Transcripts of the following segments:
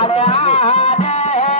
আরে আরে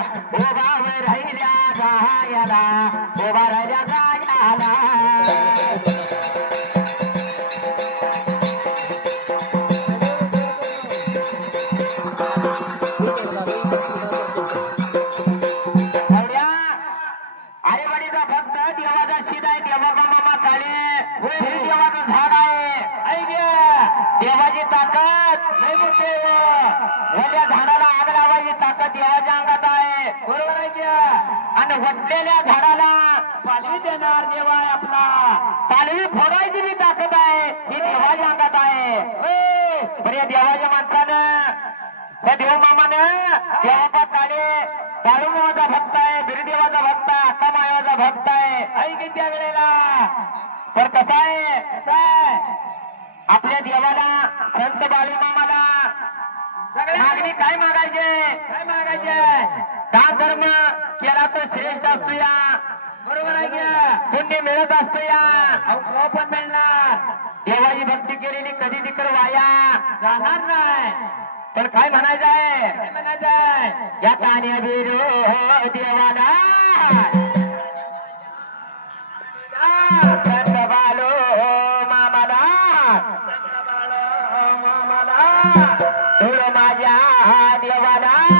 उभा राहिल्या जायला उभा राहिल्या जाग्याला आणि वटलेल्या झाडाला पालवी देणार देवा आपला. पालवी फोडायची बी ताकद आहे. ही देवाच्या अंगात आहे. बरं या देवाच्या माणसानं त्या देव मामानं देवापा काळे काळू मामाचा भक्त आहे बिरदेवाचा भक्त आहे अक्का मायाचा भक्त आहे. ऐक त्या वेळेला? तर कसा आहे? कसा आपल्या देवाला संत बाळू मामाला मागणी काय मागायचे? काय मागायचे? दान धर्म केला तर असतो या बरोबर आहे का पुण्य मिळत असतो या. अहो पण मिळणार. देवाची भक्ती केलेली कधी तिकडे वाया जाणार नाही. पण काय म्हणायचं आहे? म्हणायचं आहे? या कान्या बिरो देवाला. मामाला. तुळ माझ्या देवाला.